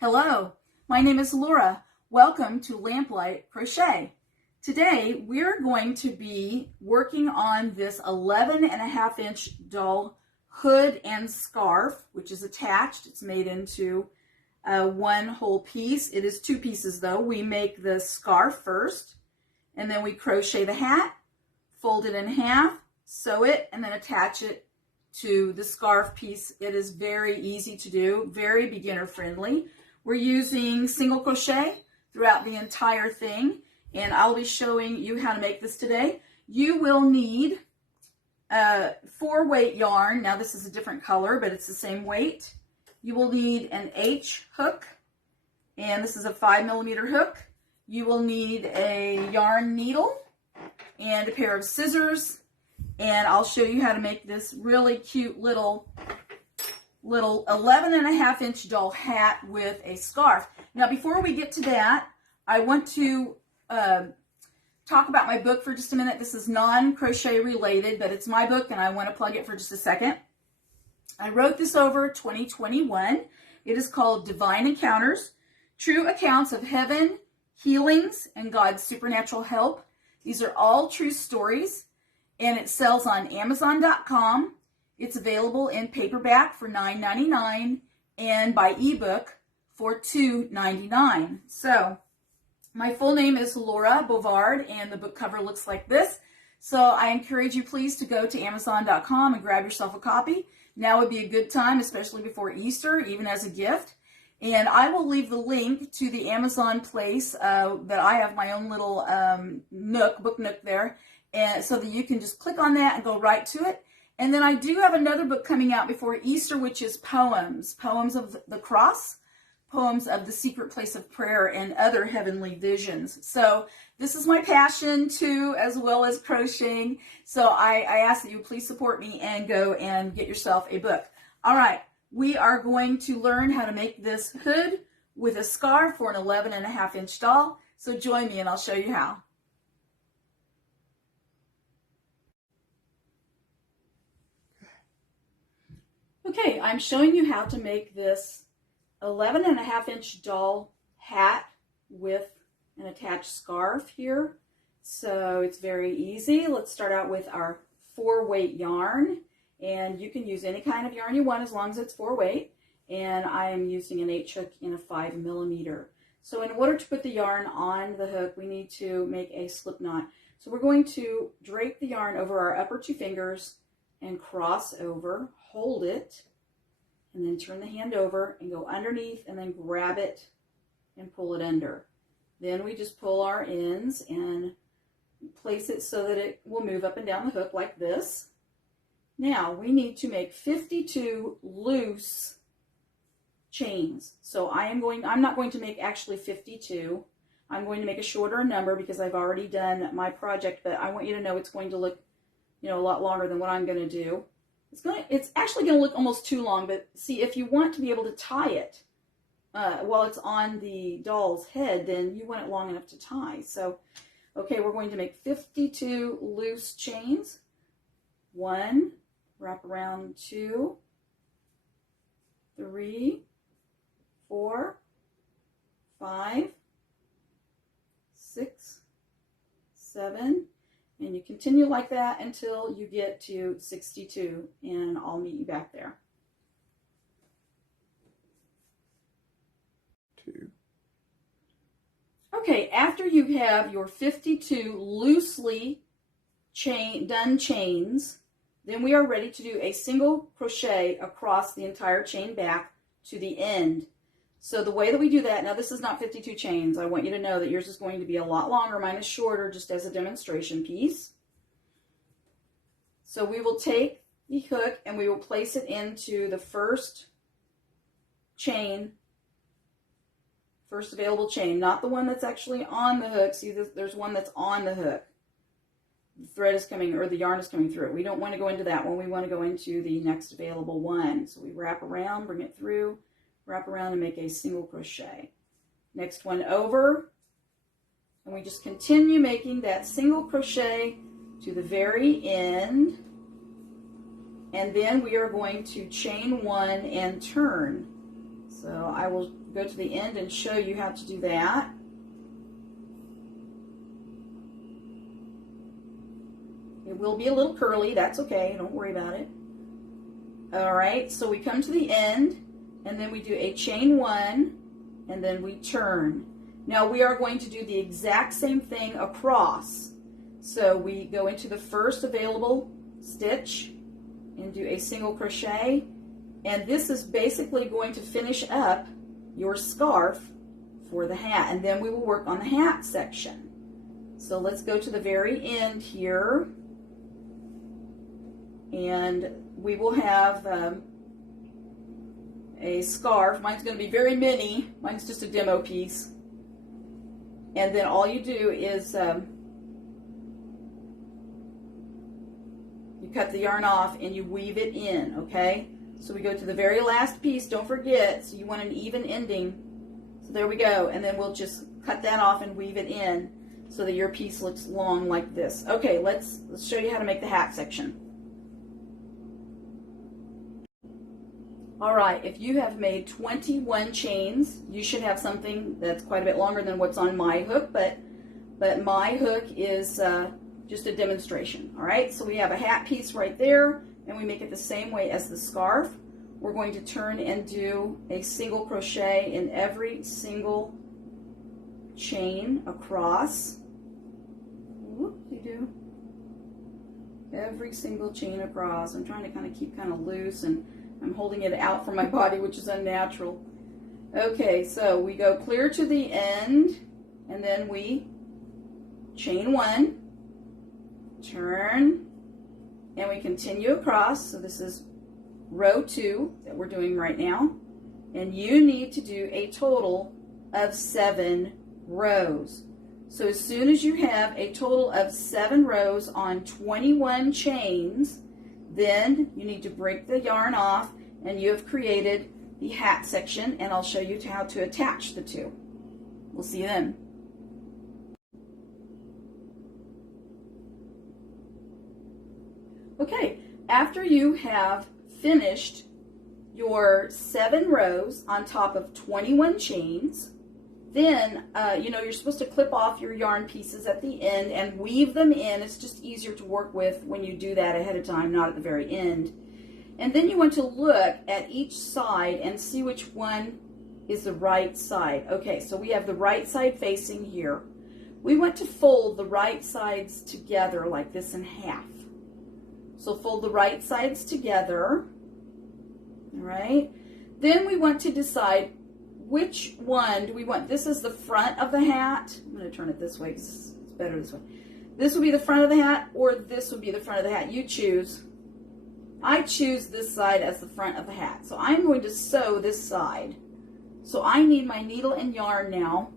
Hello, my name is Laura. Welcome to Lamplight Crochet. Today we're going to be working on this 11.5-inch doll hood and scarf, which is attached. It's made into one whole piece. It is two pieces though. We make the scarf first, and then we crochet the hat, fold it in half, sew it, and then attach it to the scarf piece. It is very easy to do, very beginner friendly. We're using single crochet throughout the entire thing, and I'll be showing you how to make this today. You will need 4-weight yarn. Now this is a different color, but it's the same weight. You will need an H hook, and this is a 5mm hook. You will need a yarn needle and a pair of scissors, and I'll show you how to make this really cute little 11.5-inch doll hat with a scarf. Now before we get to that, I want to talk about my book for just a minute. This is non-crochet related, but it's my book and I want to plug it for just a second. I wrote this over 2021. It is called Divine Encounters, True Accounts of Heaven, Healings, and God's Supernatural Help. These are all true stories, and it sells on Amazon.com. It's available in paperback for $9.99 and by ebook for $2.99. So my full name is Laura Bovard, and the book cover looks like this. So I encourage you please to go to Amazon.com and grab yourself a copy. Now would be a good time, especially before Easter, even as a gift. And I will leave the link to the Amazon place that I have my own little book nook there, and so that you can just click on that and go right to it. And then I do have another book coming out before Easter, which is poems of the cross, poems of the secret place of prayer, and other heavenly visions. So this is my passion too, as well as crocheting. So I ask that you please support me and go and get yourself a book. All right, we are going to learn how to make this hood with a scarf for an 11.5-inch doll. So join me and I'll show you how. Okay, I'm showing you how to make this 11.5-inch doll hat with an attached scarf here. So it's very easy. Let's start out with our 4-weight yarn, and you can use any kind of yarn you want as long as it's 4-weight. And I am using an H hook in a 5mm. So in order to put the yarn on the hook, we need to make a slip knot. So we're going to drape the yarn over our upper 2 fingers and cross over, hold it, and then turn the hand over and go underneath and then grab it and pull it under. Then we just pull our ends and place it so that it will move up and down the hook like this. Now we need to make 52 loose chains. So I'm not going to make actually 52. I'm going to make a shorter number because I've already done my project, but I want you to know it's going to look, a lot longer than what I'm going to do. It's actually going to look almost too long, but see, if you want to be able to tie it while it's on the doll's head, then you want it long enough to tie. So, okay, we're going to make 52 loose chains. 1, wrap around 2, 3, 4, 5, 6, 7, and you continue like that until you get to 62, and I'll meet you back there. 2. Okay, after you have your 52 loosely done chains, then we are ready to do a single crochet across the entire chain back to the end. So the way that we do that, now this is not 52 chains. I want you to know that yours is going to be a lot longer. Mine is shorter, just as a demonstration piece. So we will take the hook and we will place it into the first chain, first available chain, not the one that's actually on the hook. See, there's one that's on the hook. The thread is coming, or the yarn is coming through. We don't want to go into that one. We want to go into the next available one. So we wrap around, bring it through, wrap around and make a single crochet. Next one over, and we just continue making that single crochet to the very end, and then we are going to chain 1 and turn. So I will go to the end and show you how to do that. It will be a little curly, that's okay, don't worry about it. All right, so we come to the end, and then we do a chain 1, and then we turn. Now we are going to do the exact same thing across. So we go into the first available stitch and do a single crochet, and this is basically going to finish up your scarf for the hat, and then we will work on the hat section. So let's go to the very end here, and we will have a scarf. Mine's going to be very mini. Mine's just a demo piece. And then all you do is you cut the yarn off and you weave it in, okay? So we go to the very last piece, don't forget, so you want an even ending. So there we go, and then we'll just cut that off and weave it in so that your piece looks long like this. Okay, let's show you how to make the hat section. All right, if you have made 21 chains, you should have something that's quite a bit longer than what's on my hook, but my hook is just a demonstration. All right, so we have a hat piece right there, and we make it the same way as the scarf. We're going to turn and do a single crochet in every single chain across. Whoop-de-doo. Every single chain across. I'm trying to kind of keep kind of loose, and I'm holding it out from my body, which is unnatural. Okay, so we go clear to the end, and then we chain 1, turn, and we continue across. So this is row 2 that we're doing right now, and you need to do a total of 7 rows. So as soon as you have a total of 7 rows on 21 chains, then you need to break the yarn off, and you have created the hat section, and I'll show you how to attach the two. We'll see you then. Okay, after you have finished your 7 rows on top of 21 chains, then you're supposed to clip off your yarn pieces at the end and weave them in. It's just easier to work with when you do that ahead of time, not at the very end. And then you want to look at each side and see which one is the right side. Okay, so we have the right side facing here. We want to fold the right sides together like this in half. So fold the right sides together, all right? Then we want to decide which one do we want. This is the front of the hat. I'm going to turn it this way because it's better this way. This would be the front of the hat, or this would be the front of the hat. You choose. I choose this side as the front of the hat. So I'm going to sew this side. So I need my needle and yarn now.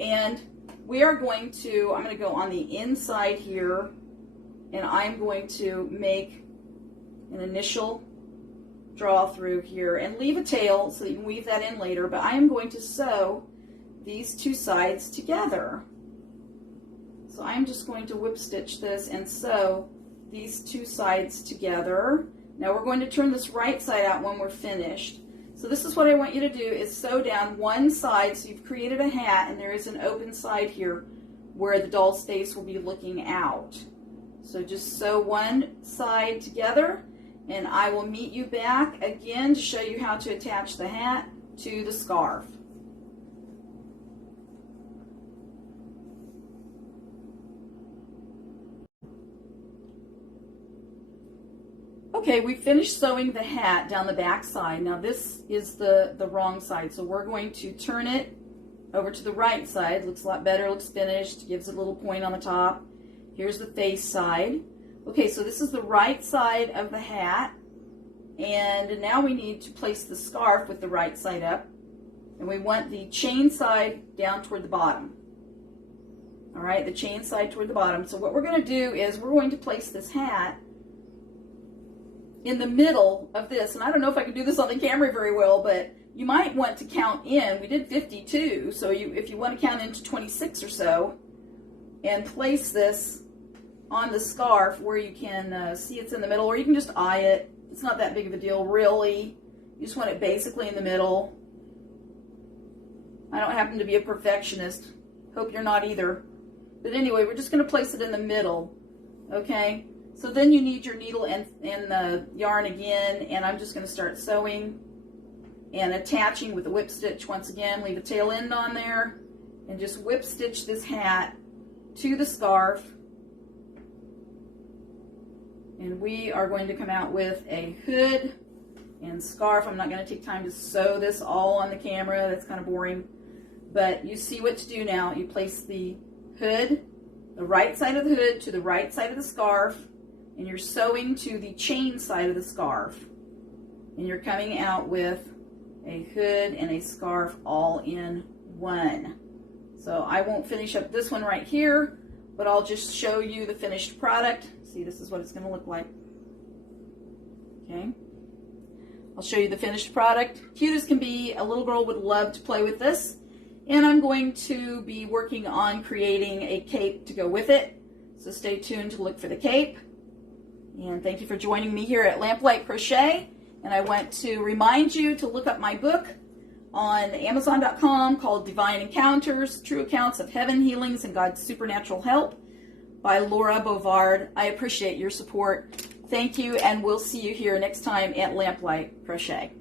And we are going to, I'm going to go on the inside here, and I'm going to make an initial draw through here and leave a tail so that you can weave that in later, but I am going to sew these two sides together. So I'm just going to whip stitch this and sew these two sides together. Now we're going to turn this right side out when we're finished. So this is what I want you to do, is sew down one side. So you've created a hat, and there is an open side here where the doll's face will be looking out. So just sew one side together, and I will meet you back again to show you how to attach the hat to the scarf. Okay, we finished sewing the hat down the back side. Now this is the wrong side, so we're going to turn it over to the right side. Looks a lot better, looks finished, gives a little point on the top. Here's the face side. Okay, so this is the right side of the hat, and now we need to place the scarf with the right side up, and we want the chain side down toward the bottom. All right, the chain side toward the bottom. So what we're going to do is we're going to place this hat in the middle of this, and I don't know if I can do this on the camera very well, but you might want to count in. We did 52, so if you want to count into 26 or so, and place this on the scarf where you can see it's in the middle, or you can just eye it. It's not that big of a deal, really. You just want it basically in the middle. I don't happen to be a perfectionist. Hope you're not either. But anyway, we're just going to place it in the middle. Okay? So then you need your needle and the yarn again, and I'm just going to start sewing and attaching with a whip stitch once again. Leave a tail end on there and just whip stitch this hat to the scarf. And we are going to come out with a hood and scarf. I'm not going to take time to sew this all on the camera. That's kind of boring. But you see what to do now. You place the hood, the right side of the hood to the right side of the scarf, and you're sewing to the chain side of the scarf. And you're coming out with a hood and a scarf all in one. So I won't finish up this one right here, but I'll just show you the finished product. See, this is what it's going to look like. Okay. I'll show you the finished product. Cute as can be. A little girl would love to play with this. And I'm going to be working on creating a cape to go with it. So stay tuned to look for the cape. And thank you for joining me here at Lamplight Crochet. And I want to remind you to look up my book on Amazon.com called Divine Encounters, True Accounts of Heaven, Healings, and God's Supernatural Help by Laura Bovard. I appreciate your support. Thank you, and we'll see you here next time at Lamplight Crochet.